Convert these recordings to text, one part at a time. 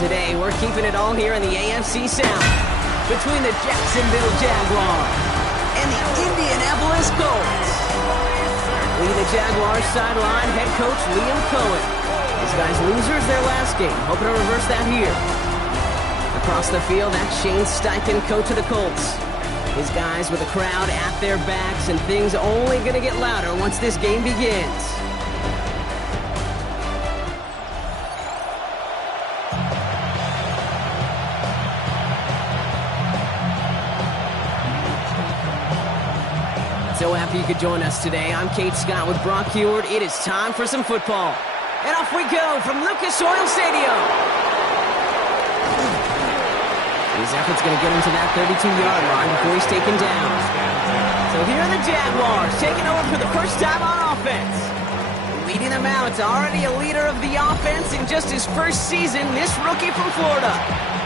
Today, we're keeping it all here in the AFC South between the Jacksonville Jaguars and the Indianapolis Colts. Leading the Jaguars sideline, head coach Liam Cohen. These guys losers their last game, hoping to reverse that here. Across the field, that's Shane Steichen, coach of the Colts. His guys with the crowd at their backs, and things only going to get louder once this game begins. So happy you could join us today. I'm Kate Scott with Brock Huard. It is time for some football. And off we go from Lucas Oil Stadium. His effort's going to get him to that 32-yard line before he's taken down. So here are the Jaguars taking over for the first time on offense. Leading them out, already a leader of the offense in just his first season, this rookie from Florida.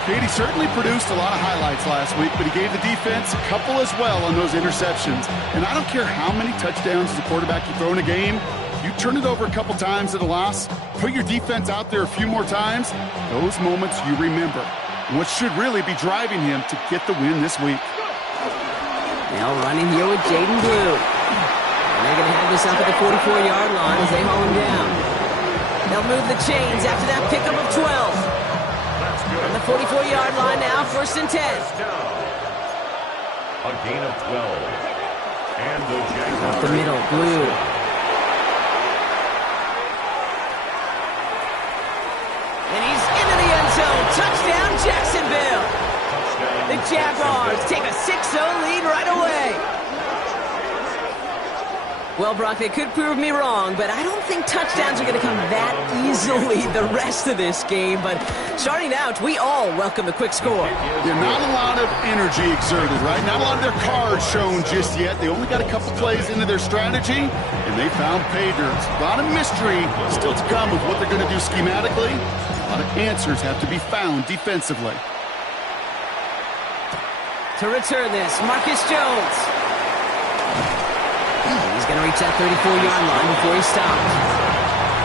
Katie certainly produced a lot of highlights last week, but he gave the defense a couple as well on those interceptions. And I don't care how many touchdowns as a quarterback you throw in a game, you turn it over a couple times at a loss, put your defense out there a few more times, those moments you remember. And what should really be driving him to get the win this week. Now running here with Jaden Blue. And they're going to have this up at the 44-yard line as they haul him down. They'll move the chains after that pickup of 12. On the 44-yard line now, 1st and 10. A gain of 12. And the Jaguars. Up the middle, Blue. And he's into the end zone. Touchdown, Jacksonville. The Jaguars take a 6-0 lead right away. Well, Brock, they could prove me wrong, but I don't think touchdowns are going to come that easily the rest of this game. But starting out, we all welcome the quick score. Yeah, not a lot of energy exerted, right? Not a lot of their cards shown just yet. They only got a couple plays into their strategy, and they found pay dirt. A lot of mystery still to come with what they're going to do schematically. A lot of answers have to be found defensively. To return this, Marcus Jones. He's going to reach that 34-yard line before he stops.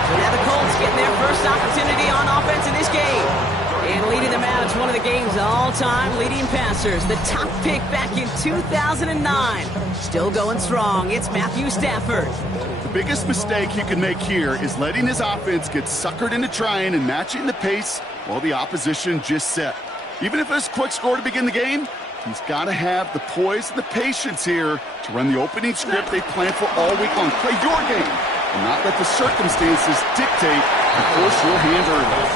So now the Colts getting their first opportunity on offense in this game. And leading them out is one of the game's all-time leading passers. The top pick back in 2009. Still going strong. It's Matthew Stafford. The biggest mistake he can make here is letting his offense get suckered into trying and matching the pace while the opposition just set. Even if it's a quick score to begin the game, he's got to have the poise and the patience here to run the opening script they planned for all week long. Play your game and not let the circumstances dictate and force your hand early.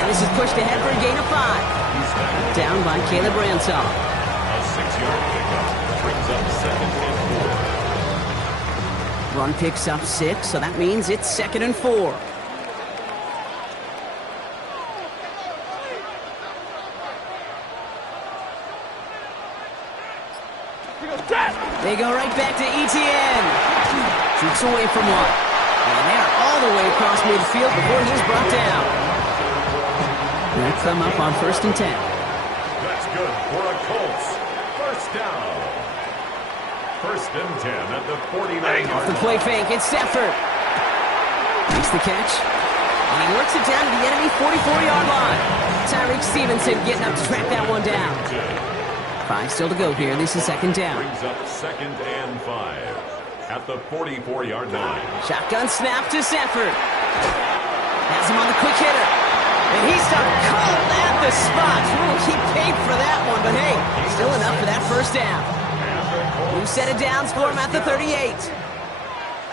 And this is pushed ahead for a gain of 5. Down by Caleb Ransaw. A 6-yard pickup brings up 2nd and 4. Run picks up 6, so that means it's 2nd and 4. They go right back to Etienne. Shoots away from one. And they're all the way across midfield before he's brought down. They come up on 1st and 10. That's good for a Colts. First down. 1st and 10 at the 49-yard line. The play fake, it's Stafford. Makes the catch. And he works it down to the enemy 44-yard line. Tyreek Stevenson getting up to track that one down. 5 still to go here. This is 2nd down. Brings up 2nd and 5 at the 44-yard line. Shotgun snap to Stafford. Has him on the quick hitter. And he's done cold at the spot. Ooh, he paid for that one, but hey, still enough for that first down. New set of downs for him at the 38.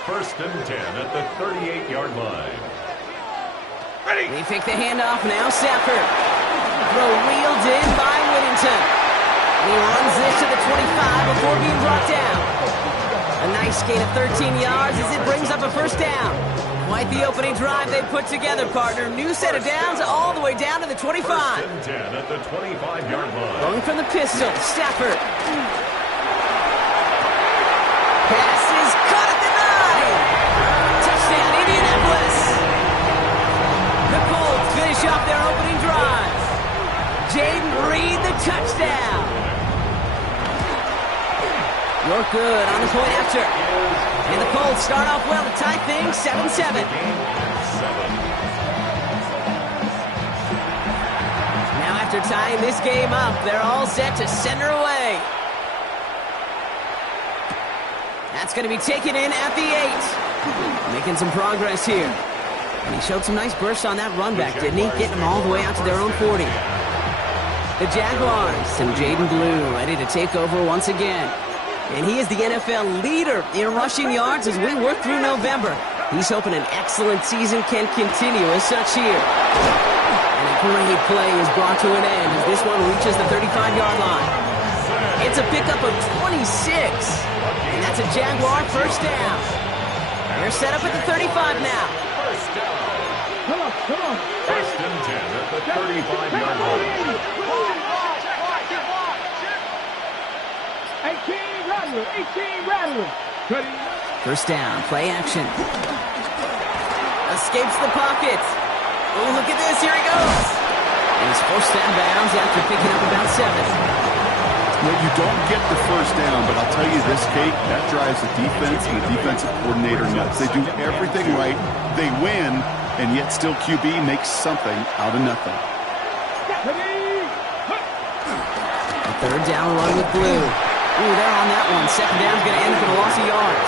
1st and 10 at the 38-yard line. They pick the handoff now. Stafford. Throw wheeled in by Whittington. He runs this to the 25 before being brought down. A nice gain of 13 yards as it brings up a first down. Quite the opening drive they put together, partner. New set of downs all the way down to the 25. 1st and 10 at the 25-yard line. Going from the pistol, Stafford. Pass is caught at the 9. Touchdown, Indianapolis. The Colts finish off their opening drive. Jaden Reed, the touchdown. You're good on the point after. And the Colts start off well to tie things 7-7. After tying this game up, they're all set to send her away. That's going to be taken in at the 8. Making some progress here. And he showed some nice bursts on that run back, didn't he? Getting them all the way out to their own 40. The Jaguars and Jaden Blue ready to take over once again. And he is the NFL leader in rushing yards as we work through November. He's hoping an excellent season can continue as such here. And a great play is brought to an end as this one reaches the 35-yard line. It's a pickup of 26. And that's a Jaguar first down. They're set up at the 35 now. First down. Come on. First and 10 at the 35-yard line. 18 Rattler. First down, play action. Escapes the pocket. Oh, look at this, here he goes. And he's forced out of bounds after picking up about 7. Well, you don't get the first down, but I'll tell you this, Kate, that drives the defense and the defensive coordinator nuts. They do everything right, they win, and yet still QB makes something out of nothing. A third down run with Blue. Ooh, they're on that one. Second down's going to end up in a loss of yards.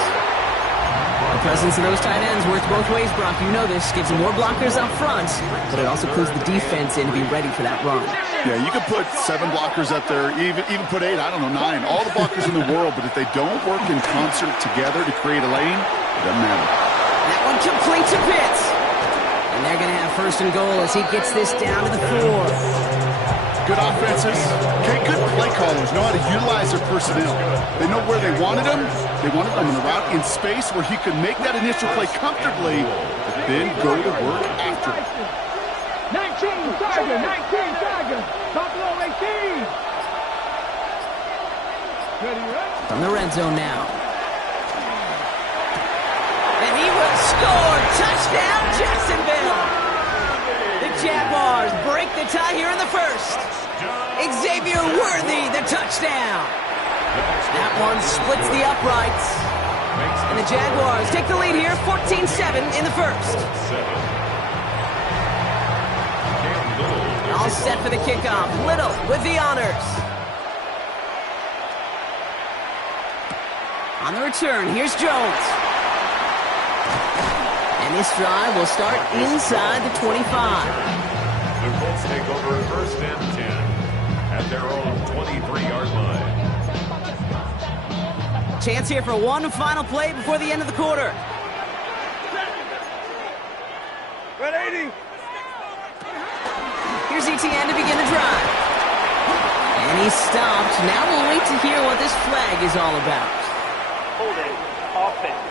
The presence of those tight ends works both ways, Brock. You know this. Gives them more blockers up front, but it also clues the defense in to be ready for that run. Yeah, you could put 7 blockers up there, even put 8, I don't know, 9. All the blockers in the world, but if they don't work in concert together to create a lane, it doesn't matter. That one complete to Pitts. And they're going to have first and goal as he gets this down to the 4. Good offenses. Okay, good play callers know how to utilize their personnel. They know where they wanted them. They wanted them in the route in space where he could make that initial play comfortably, but then go to work after it. 19 Tiger. Buffalo 18. From the red zone now. And he will score. Touchdown, Jacksonville. The Jaguars break the tie here in the first. Xavier Worthy, the touchdown. That one splits the uprights. And the Jaguars take the lead here, 14-7 in the first. All set for the kickoff. Little with the honors. On the return, here's Jones. And this drive will start inside the 25. The Colts take over first and 10 at their own 23-yard line. Chance here for one final play before the end of the quarter. Red 80. Here's ETN to begin the drive. And he's stopped. Now we'll wait to hear what this flag is all about. Holding offense.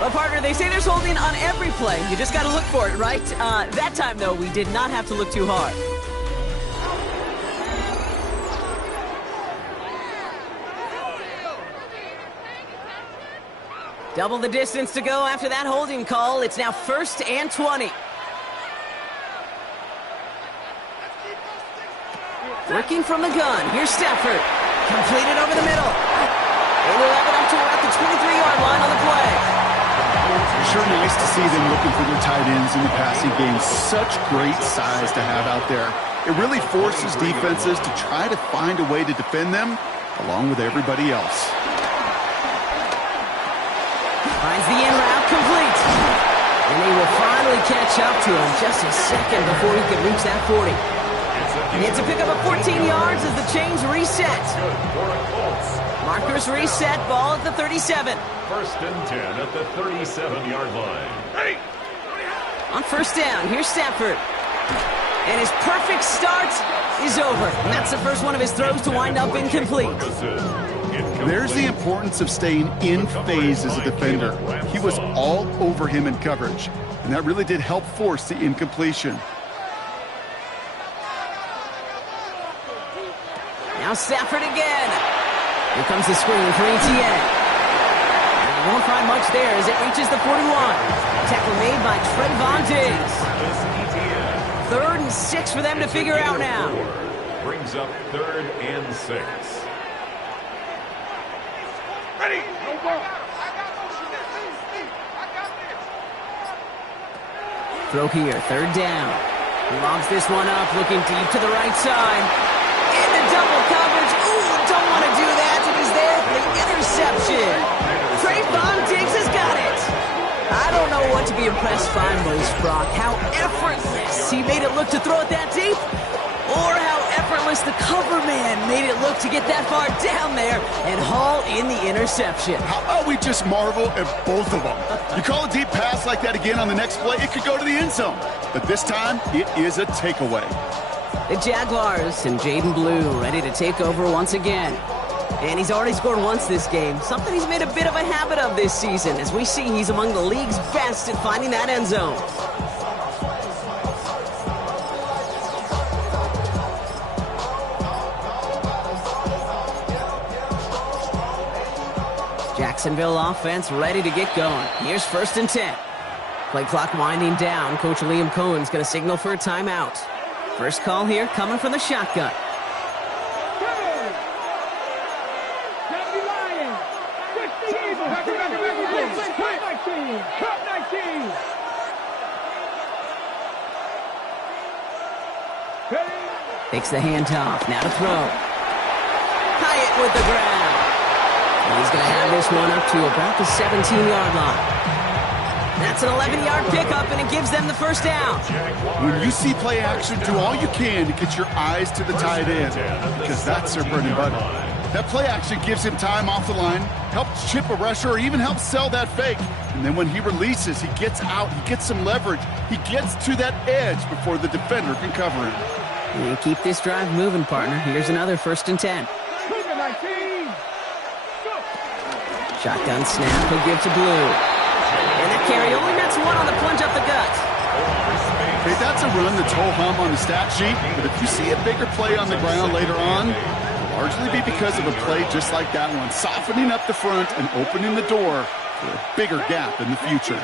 Well, partner, they say there's holding on every play. You just got to look for it, right? That time, though, we did not have to look too hard. Double the distance to go after that holding call. It's now first and 20. Working from the gun. Here's Stafford. Completed over the middle. They will have it up to about the 23-yard line on the play. Sure nice to see them looking for their tight ends in the passing game. Such great size to have out there. It really forces defenses to try to find a way to defend them along with everybody else. Finds the in route complete. And he will finally catch up to him just a second before he can reach that 40. It's a pickup of 14 yards as the chains reset. Markers reset, ball at the 37. First and 10 at the 37-yard line. On first down, here's Stafford. And his perfect start is over. And that's the first one of his throws to wind up incomplete. There's the importance of staying in phase as a defender. He was all over him in coverage, and that really did help force the incompletion. Now Stafford again. Here comes the screen for ETN. And won't find much there as it reaches the 41. Tackle made by Trayvon Diggs. 3rd and 6 for them to figure out now. Brings up 3rd and 6. Ready. Throw here, 3rd down. He lobs this one up, looking deep to the right side. Into double coverage. Ooh, don't want to do that. And he's there for the interception. Trayvon Diggs has got it. I don't know what to be impressed by most, Brock. How effortless he made it look to throw it that deep, or how effortless the cover man made it look to get that far down there and haul in the interception. How about we just marvel at both of them? You call a deep pass like that again on the next play, it could go to the end zone. But this time, it is a takeaway. The Jaguars and Jaden Blue ready to take over once again. And he's already scored once this game, something he's made a bit of a habit of this season. As we see, he's among the league's best at finding that end zone. Jacksonville offense ready to get going. Here's 1st and 10. Play clock winding down. Coach Liam Cohen's going to signal for a timeout. First call here coming from the shotgun. Takes the handoff. Now to throw. Hyatt with the grab. And he's going to have this one up to about the 17-yard line. That's an 11-yard pickup, and it gives them the first down. When you see play action, do all you can to get your eyes to the tight end, because that's their bread and butter. That play action gives him time off the line, helps chip a rusher, or even helps sell that fake. And then when he releases, he gets out, he gets some leverage. He gets to that edge before the defender can cover him. And keep this drive moving, partner. Here's another 1st and 10. Shotgun snap, he'll give to Blue. And that carry only nets one on the plunge up the gut. Okay, that's a run that's ho-hum on the stat sheet, but if you see a bigger play on the ground later on, it'll largely be because of a play just like that one, softening up the front and opening the door for a bigger gap in the future.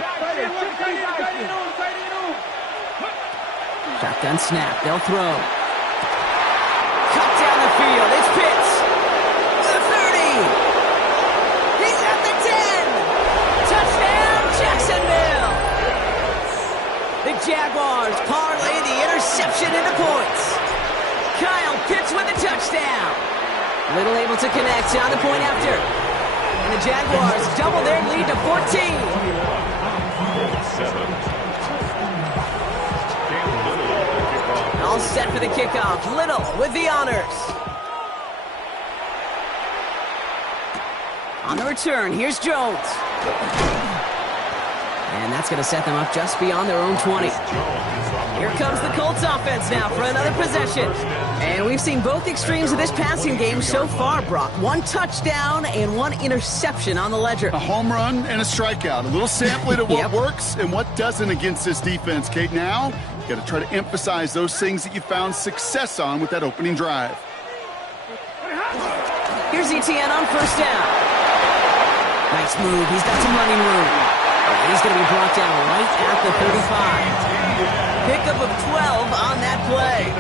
Shotgun snap, they'll throw. Cut down the field, it's Pitts. The 30. He's at the 10. Touchdown, Jacksonville. The Jaguars parlay the interception into points. Kyle Pitts with a touchdown. Little able to connect on the point after. And the Jaguars double their lead to 14. All set for the kickoff. Little with the honors. On the return, here's Jones. And that's going to set them up just beyond their own 20. Here comes the Colts offense now for another possession. And we've seen both extremes of this passing game so far, Brock. One touchdown and one interception on the ledger. A home run and a strikeout. A little sampling of what works and what doesn't against this defense, Kate. Now, you got to try to emphasize those things that you found success on with that opening drive. Here's ETN on 1st down. Nice move. He's got some running room. And he's going to be brought down right at the 35. Pickup of 12 on that play.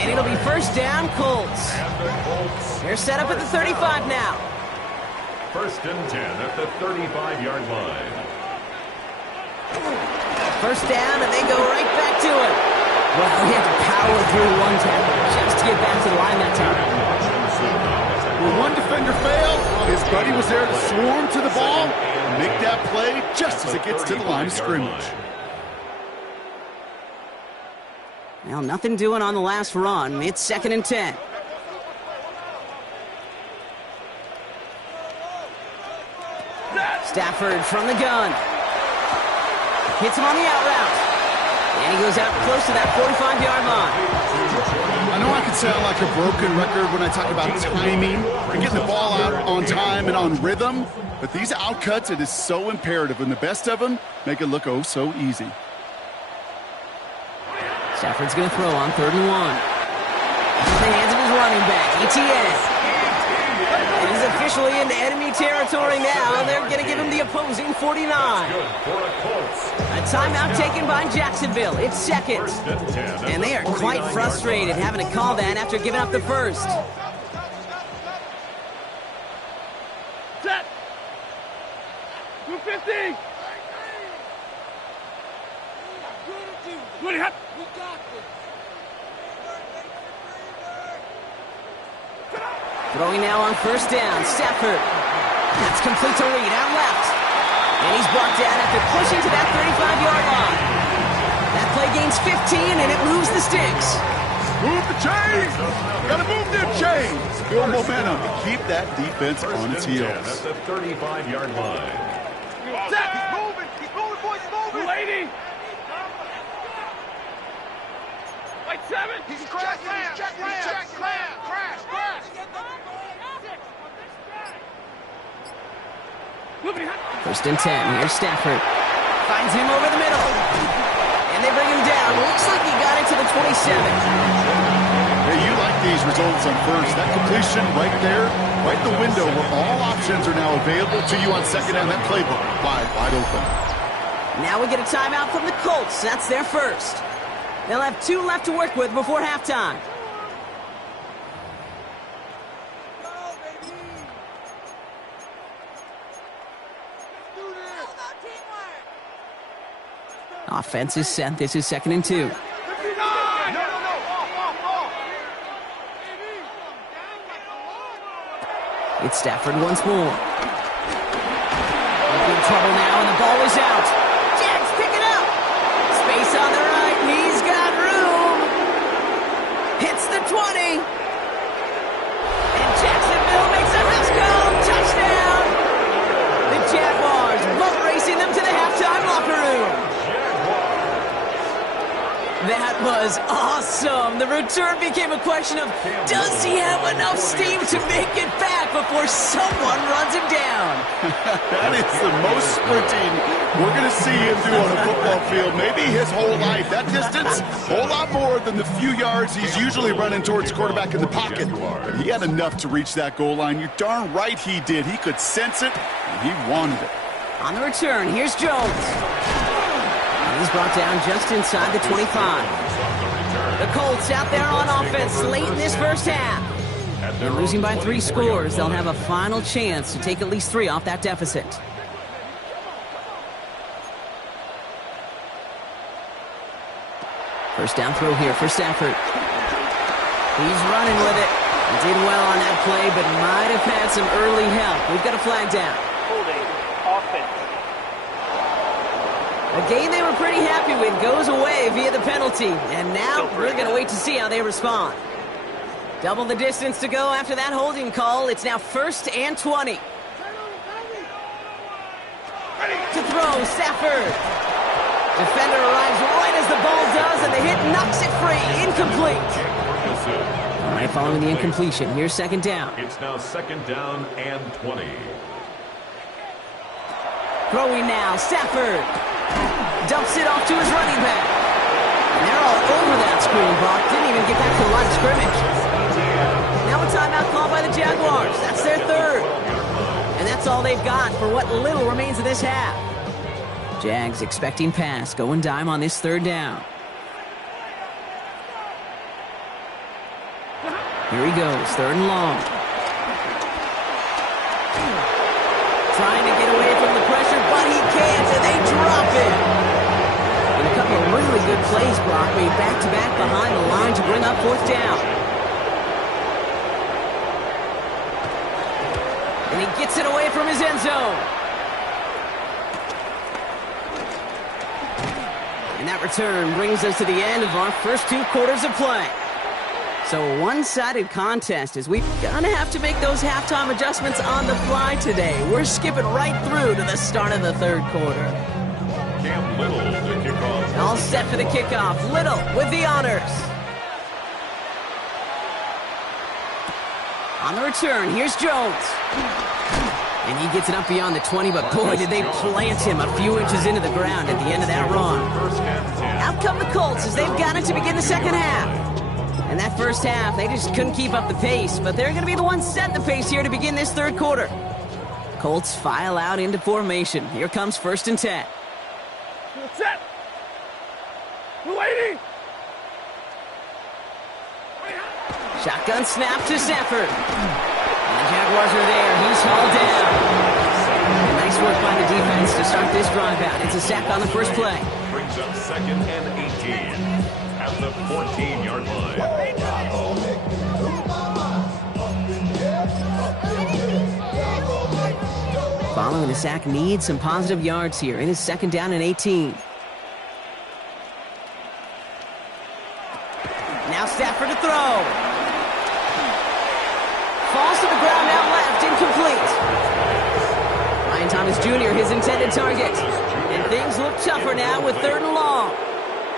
And it'll be 1st down, Colts. They're set up at the 35 now. 1st and 10 at the 35-yard line. 1st down, and they go right back to it. Well, he had to power through one tackle just to get back to the line that time. When one defender failed, his buddy was there to swarm to the ball and make that play just as it gets to the line of scrimmage. Well, nothing doing on the last run. It's 2nd and 10. Stafford from the gun. Hits him on the out route. And he goes out close to that 45-yard line. I know I can sound like a broken record when I talk about timing and getting the ball out on time and on rhythm, but these outcuts, it is so imperative, and the best of them make it look oh so easy. Stafford's going to throw on 3rd and 1. In the hands of his running back, ETN. And he's officially into enemy territory now. They're going to give him the opposing 49. A timeout taken by Jacksonville. It's 2nd. And they are quite frustrated having to call that after giving up the first. Set. 250. Throwing now on first down, Stafford. That's complete to Reed, out left. And he's brought down after pushing to that 35-yard line. That play gains 15, and it moves the sticks. Move the chains! Gotta move them chains! Build momentum. Keep that defense on its heels. At the 35-yard line. Zach, he's moving! He's moving, boys, moving! 280! White 7! He's crash, crash! First and 10. Here's Stafford. Finds him over the middle. And they bring him down. Looks like he got it to the 27. Hey, you like these results on first. That completion right there, right in the window where all options are now available to you on second down. That playbook wide open. Now we get a timeout from the Colts. That's their first. They'll have 2 left to work with before halftime. Offense is set. This is 2nd and 2. It's Stafford once more. In trouble now, and the ball is out. Jags pick it up. Space on the right. He's got room. Hits the 20. And Jacksonville makes a Hesco touchdown. The Jaguars boat racing them to the halftime locker room. That was awesome. The return became a question of, does he have enough steam to make it back before someone runs him down? That is the most sprinting we're going to see him do on a football field. Maybe his whole life. That distance, a whole lot more than the few yards he's usually running towards quarterback in the pocket. But he had enough to reach that goal line. You're darn right he did. He could sense it, and he wanted it. On the return, here's Jones. He's brought down just inside the 25. The Colts out there on offense late in this first half. They're losing by 3 scores. They'll have a final chance to take at least 3 off that deficit. First down throw here for Stafford. He's running with it. He did well on that play, but might have had some early help. We've got a flag down. Holding offense. A game they were pretty happy with goes away via the penalty. And now we're going to wait to see how they respond. Double the distance to go after that holding call. It's now 1st and 20. To throw, Stafford. Defender arrives right as the ball does, and the hit knocks it free. Incomplete. All right, following the incompletion, here's 2nd down. It's now 2nd down and 20. Throwing now, Stafford. Dumps it off to his running back. And they're all over that screen, Brock. Didn't even get back to the line of scrimmage. Now a timeout called by the Jaguars. That's their 3rd. And that's all they've got for what little remains of this half. Jags expecting pass, going dime on this 3rd down. Here he goes, 3rd and long. Trying to get away from the pressure, but he can't, and they drop it. And a couple of really good plays, Brock, made back-to-back behind the line to bring up 4th down. And he gets it away from his end zone. And that return brings us to the end of our first 2 quarters of play. So a one-sided contest as we're going to have to make those halftime adjustments on the fly today. We're skipping right through to the start of the 3rd quarter. Cam Little to kick off. All set for the kickoff. Little with the honors. On the return, here's Jones. And he gets it up beyond the 20, but boy, did they plant him a few inches into the ground at the end of that run. Out come the Colts as they've got it to begin the 2nd half. And that first half, they just couldn't keep up the pace, but they're going to be the ones setting the pace here to begin this 3rd quarter. Colts file out into formation. Here comes 1st and 10. Set. 280. Shotgun snap to Stafford. And the Jaguars are there. He's hauled down. And nice work by the defense to start this drive out. It's a sack on the first play. brings up 2nd and 18 at the 14-yard line. Following the sack needs some positive yards here in his 2nd down and 18. Now Stafford to throw. Falls to the ground out left, incomplete. Ryan Thomas Jr., his intended target. And things look tougher now with 3rd and long.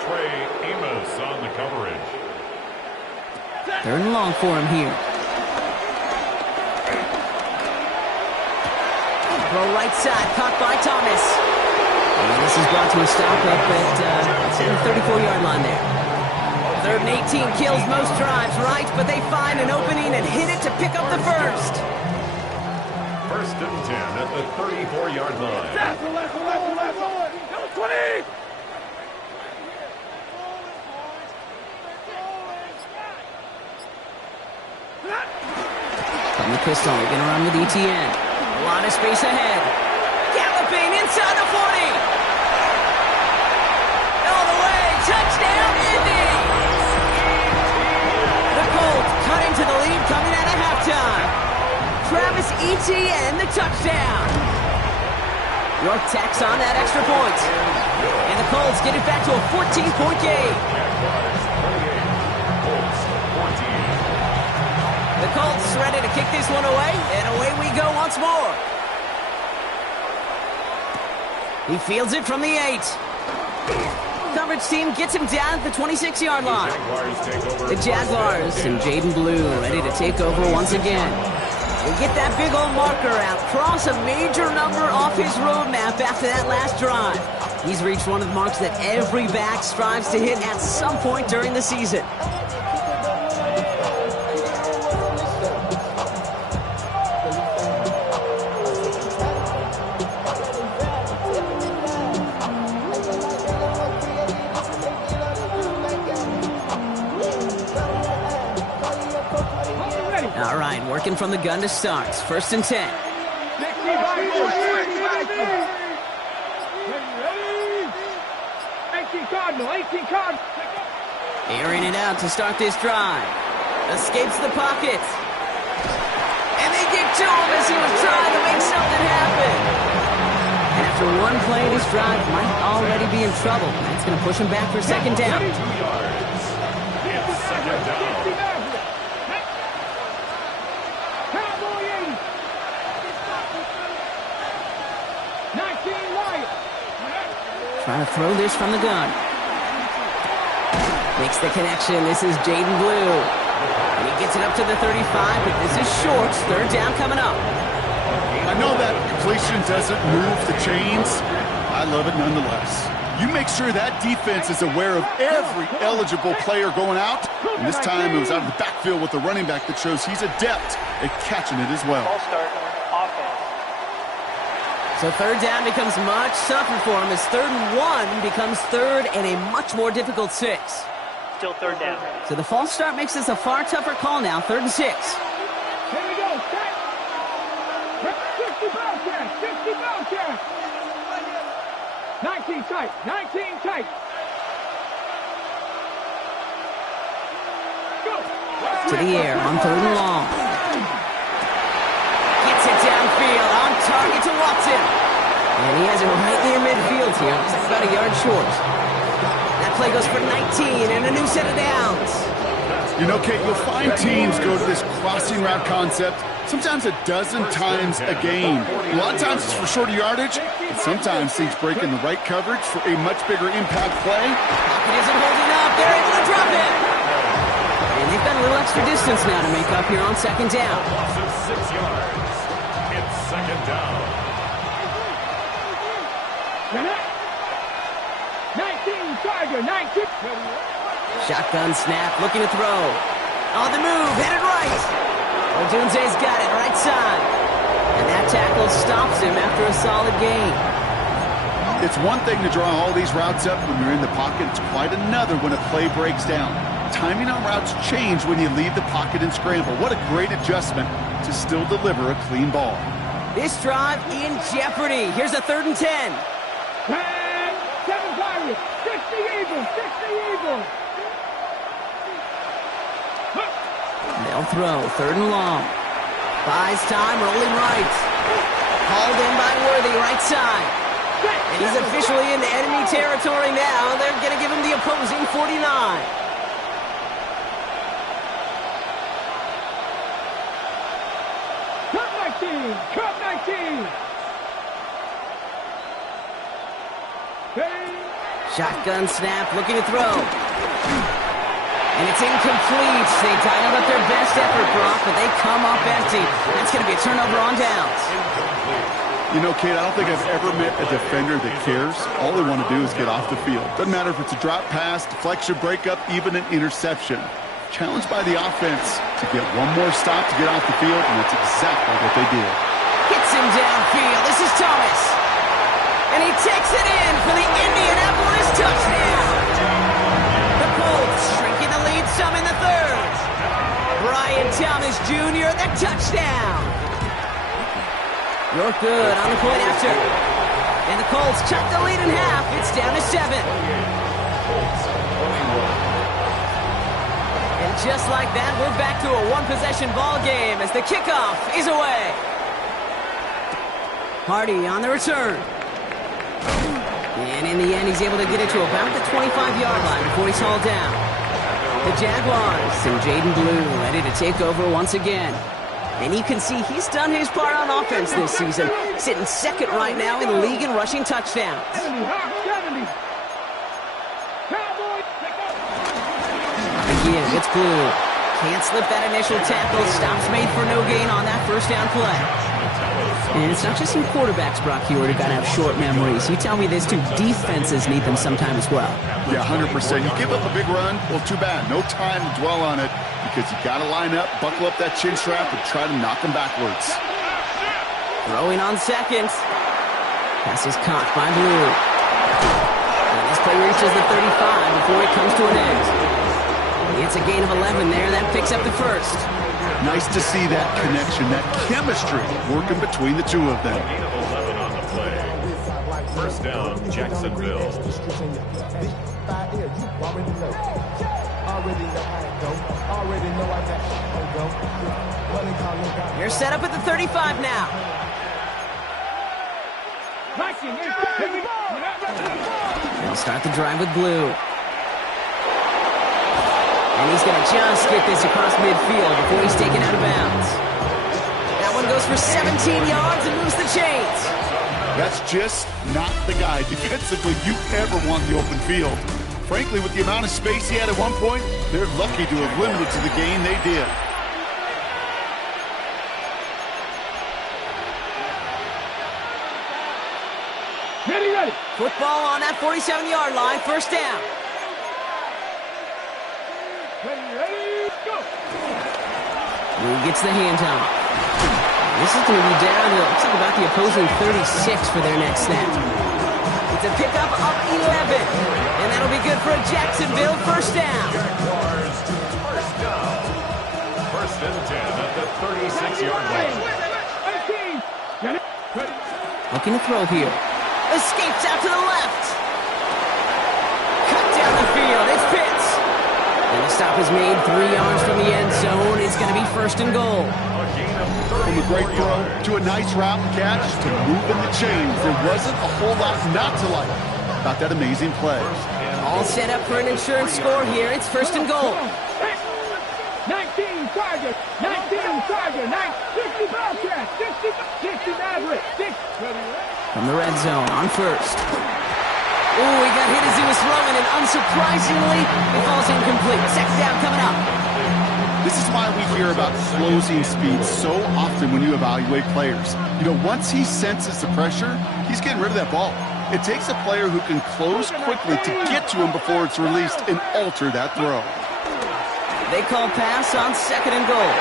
Trey Amos on the coverage. 3rd and long for him here. Throw right side, caught by Thomas. And this is brought to a stop up at the 34-yard line there. 3rd and 18 kills most drives, right? But they find an opening and hit it to pick up the first. 1st and 10 at the 34-yard line. From the pistol, they're going to run with ETN. A lot of space ahead. Galloping inside the 40. All the way. Touchdown, Indy. The Colts cut into the lead coming out of halftime. Travis Etienne, the touchdown. York tacks on that extra point. And the Colts get it back to a 14-point game. The Colts ready to kick this one away, and away we go once more. He fields it from the 8. Coverage team gets him down at the 26-yard line. The Jaguars and Jaden Blue ready to take over once again. They get that big old marker out, cross a major number off his roadmap after that last drive. He's reached one of the marks that every back strives to hit at some point during the season. All right, working from the gun to start. 1st and 10. Airing it out to start this drive. Escapes the pocket. And they get to him as he was trying to make something happen. And after one play, this drive might already be in trouble. That's going to push him back for 2nd down. 2 yards. It's 2nd down. Trying to throw this from the gun. Makes the connection. This is Jaden Blue. And he gets it up to the 35, but this is short. 3rd down coming up. I know that completion doesn't move the chains. I love it nonetheless. You make sure that defense is aware of every eligible player going out. And this time it was out of the backfield with the running back that shows he's adept at catching it as well. Ball start, offense. So 3rd down becomes much tougher for him as 3rd and 1 becomes 3rd and a much more difficult 6. Still 3rd down. So the false start makes this a far tougher call now, 3rd and 6. Here we go, set. 50 ball catch, 50 ball catch. 19 tight, 19 tight. Go. To the air on 3rd and long. Gets it downfield, on target to Watson. And he has it right near midfield here. Looks like about a yard short. That play goes for 19 and a new set of downs. You know, Kate, you'll find teams go to this crossing route concept sometimes a dozen times a game. A lot of times it's for shorter yardage, but sometimes things break in the right coverage for a much bigger impact play. Pocket isn't holding up. They're able to drop it. And they've got a little extra distance now to make up here on 2nd down. Loss of 6 yards. It's 2nd down. 19 Tiger, 19. Shotgun snap, looking to throw. On the move, headed right. Odunze's got it, right side. And that tackle stops him after a solid gain. It's one thing to draw all these routes up when you're in the pocket. It's quite another when a play breaks down. Timing on routes change when you leave the pocket and scramble. What a great adjustment to still deliver a clean ball. This drive in jeopardy. Here's a 3rd and 10. 7 Tigers. target. 60 Eagles, 60 Eagles. They'll throw, 3rd and long. Buys time, rolling right. Hauled in by Worthy, right side. And he's officially in enemy territory now. They're going to give him the opposing 49. Cut 19, cut 19. Shotgun snap, looking to throw. And it's incomplete. They dialed up their best effort, Brock, but they come up empty. That's going to be a turnover on downs. You know, Kate, I don't think I've ever met a defender that cares. All they want to do is get off the field. Doesn't matter if it's a drop pass, deflection, breakup, even an interception. Challenged by the offense to get one more stop to get off the field, and that's exactly what they did. Hits him downfield. This is Thomas. And he takes it in for the Indianapolis touchdown. The Colts shrinking the lead some in the 3rd. Brian Thomas Jr., the touchdown. You're good on the point after. And the Colts cut the lead in half. It's down to 7. And just like that, we're back to a one-possession ball game as the kickoff is away. Hardy on the return. And in the end, he's able to get it to about the 25-yard line before he's hauled down. The Jaguars and Jaden Blue ready to take over once again. And you can see he's done his part on offense this season, sitting 2nd right now in the league in rushing touchdowns. 70. Cowboys, Again, it's Blue. Can't slip that initial tackle. Stops made for no gain on that first down play. And it's not just some quarterbacks, Brock Huard, who got to have short memories. You tell me this too, defenses need them sometime as well. Yeah, 100%. You give up a big run, well, too bad. No time to dwell on it because you got to line up, buckle up that chin strap, and try to knock them backwards. Throwing on 2nd. Pass is caught by Blue. And this play reaches the 35 before it comes to an end. It's a gain of 11 there. That picks up the 1st. Nice to see that connection, that chemistry working between the two of them. Gain of 11 on the play. 1st down, Jacksonville. You're set up at the 35 now. They'll start the drive with Blue. And he's going to just get this across midfield before he's taken out of bounds. That one goes for 17 yards and moves the chains. That's just not the guy defensively you ever want the open field. Frankly, with the amount of space he had at one point, they're lucky to have limited to the gain they did. ready. Football on that 47-yard line, 1st down. Ready, go. Blue gets the handoff. This is going to be down to, looks like about the opposing 36 for their next snap. It's a pickup of 11. And that'll be good for a Jacksonville 1st down. Jaguars, 1st down. 1st and 10 at the 36-yard line. 18. Get it. Ready. Looking to throw here. Escapes out to the left. Cut down the field. It's Pitts. And the stop is made 3 yards from the end zone. It's going to be 1st and goal. A gain of From a great throw to a nice route and catch to moving the chains. There wasn't a whole lot not to like about that amazing play. All set up for an insurance score here. It's 1st and goal. 19 target. 19 target. 60 Bobcat. 60 Maverick. 6. From the red zone on 1st. Oh, he got hit as he was throwing, and unsurprisingly, it falls incomplete. 2nd down coming up. This is why we hear about closing speed so often when you evaluate players. You know, once he senses the pressure, he's getting rid of that ball. It takes a player who can close quickly to get to him before it's released and alter that throw. They call pass on 2nd and goal.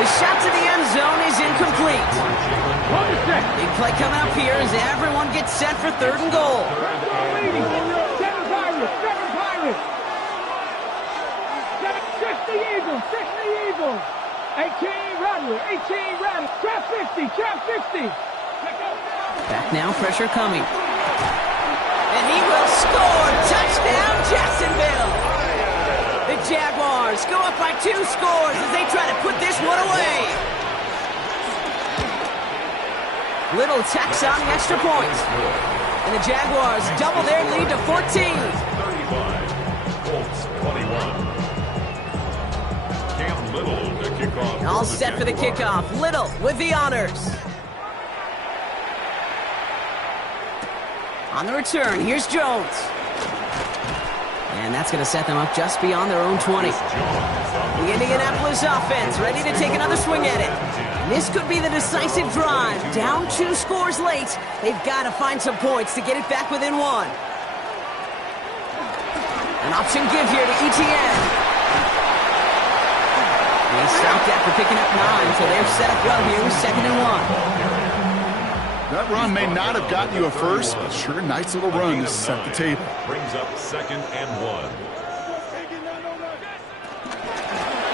The shot to the end zone is incomplete. Big play coming up here as everyone gets set for 3rd and goal. 7 Pirates. 60 Eagles. 60 Eagles. 18 Rattler. 18 Rattler. Trap 50. Back now, pressure coming. And he will score. Touchdown, Jacksonville. The Jaguars go up by 2 scores as they try to put this one away. Little tacks on the extra point. And the Jaguars double their lead to 14. 35, Colts 21. Cam Little to kick off. All set for the kickoff. Little with the honors. On the return, here's Jones. And that's going to set them up just beyond their own 20. The Indianapolis offense ready to take another swing at it. And this could be the decisive drive. Down 2 scores late. They've got to find some points to get it back within 1. An option give here to Etienne. He stopped after picking up 9, so they're set up well here with 2nd and 1. That run may not have gotten you a first, but sure, nice little run to set the table. Brings up 2nd and 1.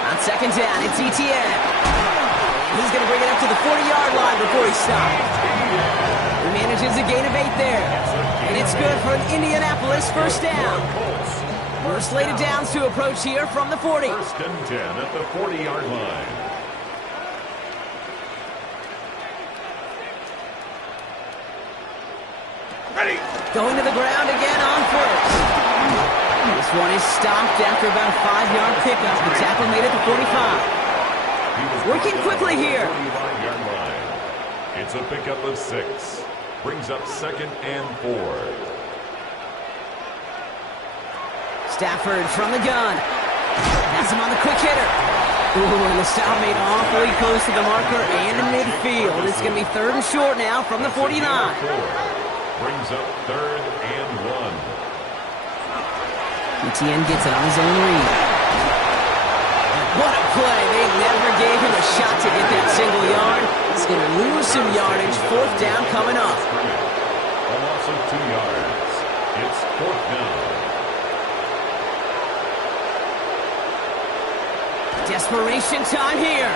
On 2nd down, it's Etienne. He's going to bring it up to the 40-yard line before he stops. He manages a gain of 8 there. And it's good for an Indianapolis first down. More slated downs to approach here from the 40. 1st and 10 at the 40-yard line. Going to the ground again on first. This one is stopped after about a 5-yard pickup. The tackle made it to 45. Working quickly here. 45-yard line. It's a pickup of 6. Brings up 2nd and 4. Stafford from the gun. Has him on the quick hitter. Ooh, and the stop made awfully close to the marker and in midfield. It's going to be 3rd and short now from the 49. Brings up 3rd and 1. Etienne gets it on his own read. What a play. They never gave him a shot to get that single yard. He's going to lose some yardage. 4th down coming up. A loss of 2 yards. It's 4th down. Desperation time here.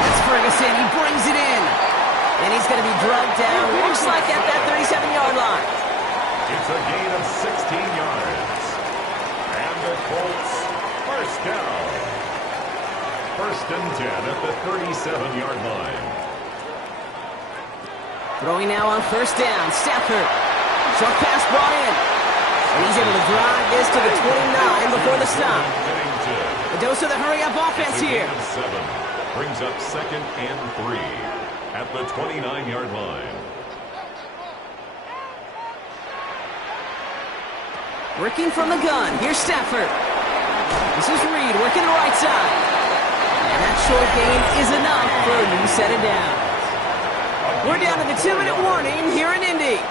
That's Ferguson. He brings it in. And he's going to be drugged down. Looks like at that 37-yard line. It's a gain of 16 yards. And the Colts first down. 1st and 10 at the 37-yard line. Throwing now on 1st down. Stafford. Short pass brought in. And he's able to drive this to the 29 before the stop. A dose of the hurry-up offense here. 7 brings up 2nd and 3 at the 29-yard line. Working from the gun. Here's Stafford. This is Reed working the right side. And that short gain is enough for a new set of downs. We're down to the 2-minute warning here in Indy.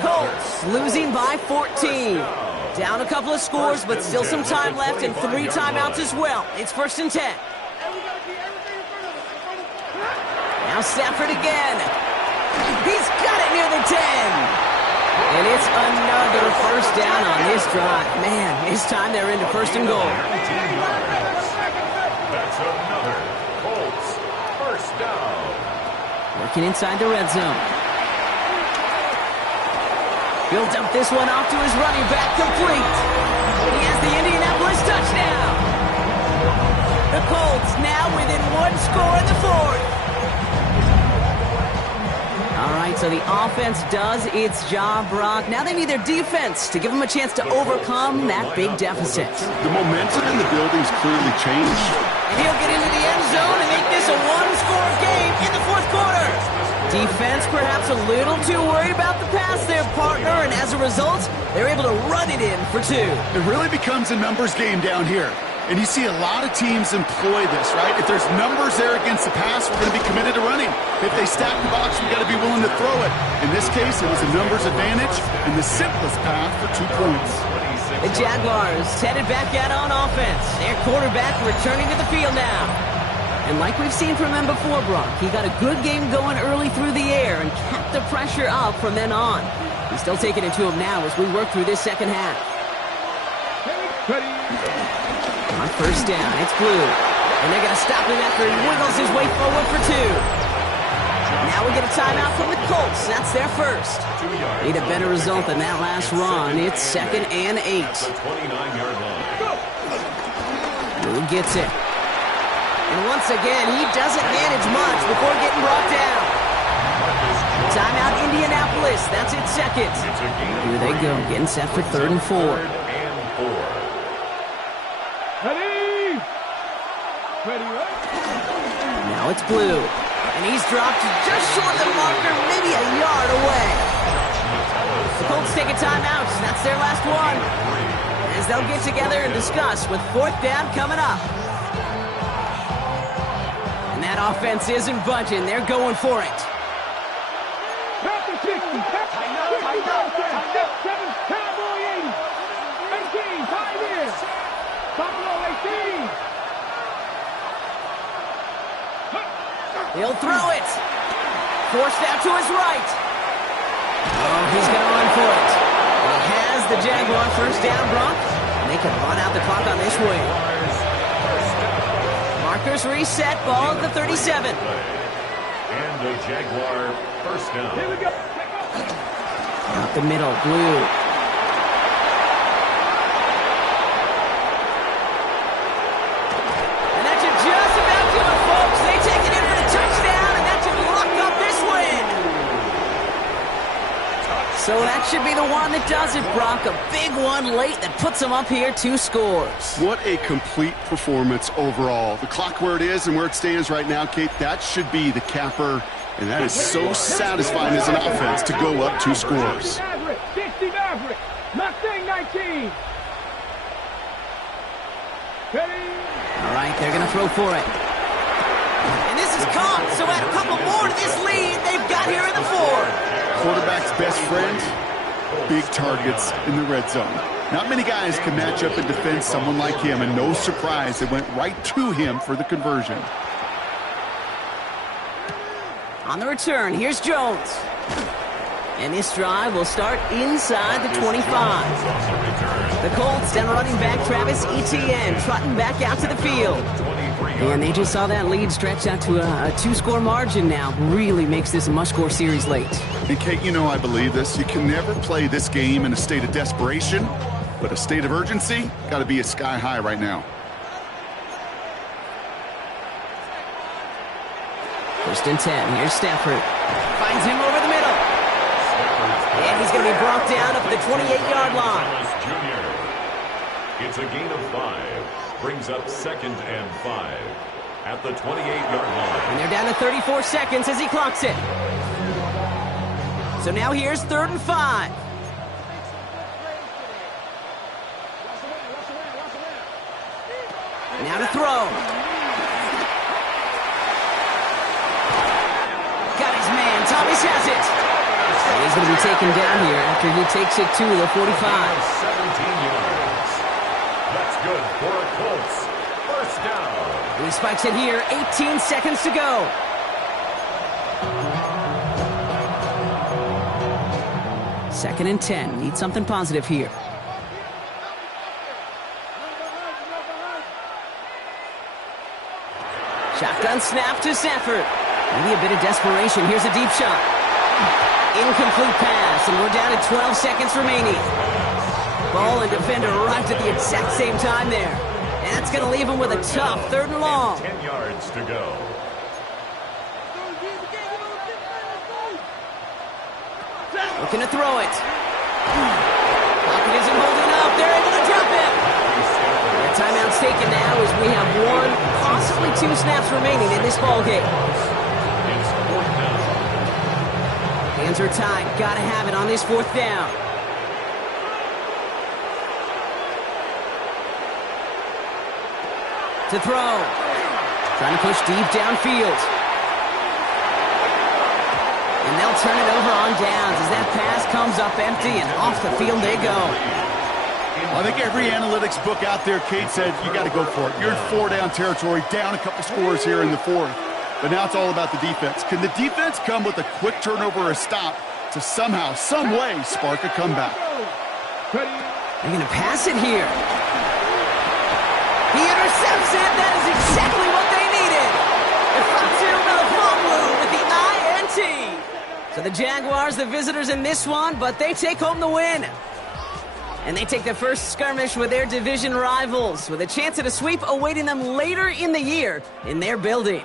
Colts losing by 14. Down a couple of scores, but still some time left and 3 timeouts as well. It's 1st and 10. Now Stafford again. He's got it near the 10. And it's another first down on this drive. Man, this time they're into 1st and goal. 19 yards. That's another Colts first down. Working inside the red zone. He'll dump this one off to his running back, complete. He has the Indianapolis touchdown. The Colts now within 1 score in the 4th. All right, so the offense does its job, Brock. Now they need their defense to give them a chance to overcome that big deficit. The momentum in the building's clearly changed. And he'll get into the end zone and make this a 1-score game in the 4th quarter. Defense perhaps a little too worried about the pass there, partner, and as a result, they're able to run it in for 2. It really becomes a numbers game down here. And you see a lot of teams employ this, right? If there's numbers there against the pass, we're going to be committed to running. If they stack the box, we've got to be willing to throw it. In this case, it was a numbers advantage and the simplest path for 2 points. The Jaguars headed back out on offense. Their quarterback returning to the field now. And like we've seen from him before, Brock, he got a good game going early through the air and kept the pressure up from then on. He's still taking it to him now as we work through this second half. On 1st down, it's Blue. And they're going to stop him after he wiggles his way forward for 2. Now we get a timeout from the Colts. That's their first. 2 yards. Need a better result than that last run. It's 2nd and 8. At the 29-yard line. Who gets it? And once again, he doesn't manage much before getting brought down. Timeout Indianapolis. That's its second. It's a gain of Here they go, getting set for 3rd and 4. 3rd and 4. Ready? Ready, right? Now it's Blue. And he's dropped just short of the marker, maybe a yard away. The Colts take a timeout. That's their last one. As they'll get together and discuss with 4th down coming up. And that offense isn't budging. They're going for it. Back to 60. Back to 60. 7, Cowboy 80. 18, Pioneers. Buffalo 18. He'll throw it. Forced out to his right. Oh, he's going to run for it. And he has the Jaguar first down, Brock. And they can run out the clock on this way. Markers reset, ball at the 37. And the Jaguar first down. Here we go. Out the middle, Blue. And that should just about do it, folks. They take it in for the touchdown, and that should lock up this win. So that should be the one that does it, Brock. A big one late that puts them up here 2 scores. What a complete performance overall. The clock where it is and where it stands right now, Kate, that should be the capper. And that is so satisfying as an offense to go up 2 scores. 60 Maverick. Mustang 19. Ready? All right, they're going to throw for it. And this is caught, so add a couple more to this lead they've got here in the 4. Quarterback's best friend, big targets in the red zone. Not many guys can match up and defend someone like him, and no surprise, it went right to him for the conversion. On the return, here's Jones. And this drive will start inside the 25. The Colts down running back Travis Etienne trotting back out to the field. And they just saw that lead stretch out to a 2-score margin now. Really makes this a must-score series late. And Kate, you know I believe this. You can never play this game in a state of desperation, but a state of urgency got to be at sky high right now. 1st and 10. Here's Stafford. Finds him over the middle. And he's going to be brought down up at the 28-yard line. Jr. It's a gain of 5. Brings up 2nd and 5 at the 28-yard line. And they're down to 34 seconds as he clocks it. So now here's 3rd and 5. Now to throw. Got his man. Thomas has it. And he's going to be taken down here after he takes it to the 45. 17 yards. That's good for a Colts. First down. He spikes it here. 18 seconds to go. Second and 10. Need something positive here. Shotgun snap to Stafford. Maybe a bit of desperation. Here's a deep shot. Incomplete pass, and we're down to 12 seconds remaining. Ball and defender arrived at the exact same time there. And that's going to leave him with a tough 3rd and long. 10 yards to go. Looking to throw it. Pocket isn't holding up. They're able to drop him. The timeout's taken now as we have 1, possibly 2 snaps remaining in this ball game. It's 4th down. Hands are tied. Got to have it on this 4th down. To throw. Trying to push deep downfield. And they'll turn it over on downs as that pass comes up empty and off the field they go. I think every analytics book out there, Kate, said you got to go for it. You're in 4-down territory, down a couple scores here in the 4th. But now it's all about the defense. Can the defense come with a quick turnover or a stop to somehow, some way, spark a comeback? They're going to pass it here. He intercepts it. That is exactly what they needed. Ifatu Melifonwu with the INT. So the Jaguars, the visitors in this one, but they take home the win. And they take the first skirmish with their division rivals, with a chance at a sweep awaiting them later in the year in their building.